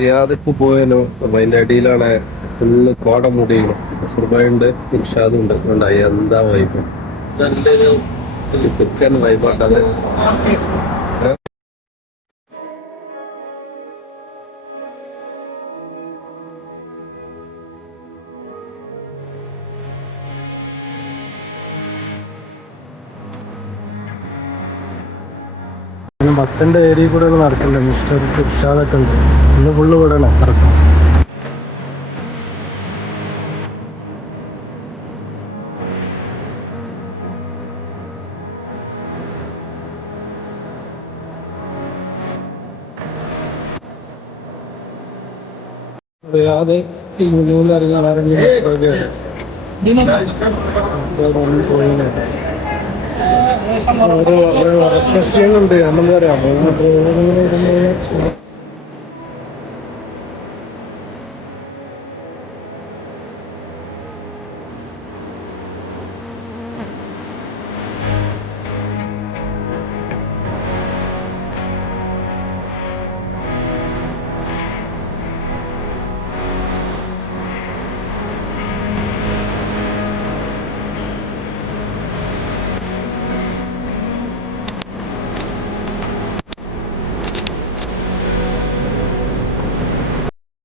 റിയാദിക്ക് അപ്പൊ അതിന്റെ അടിയിലാണ് ഫുള്ള് കോട മുടിയും. സുർബയുണ്ട് ഇഷാദും ഉണ്ട്. ഉണ്ടായി എന്താ വൈബ് നല്ലൊരു കുക്കൻ വൈബാട്ടത് പിന്നെ ഭക്തന്റെ ഏരിയ കൂടെ ഒക്കെ നടക്കണ്ടേ? മിസ്റ്റർ ഇർഷാദൊക്കെ ഉണ്ട്. ഇന്ന് ഫുള്ള് വിടണം ഇറക്കം അറിയാതെ ഈ മുന്നിൽ അറിയുന്ന ആരെങ്കിലും ഒരു പ്രശ്നങ്ങളുണ്ട് എന്താ പറയാ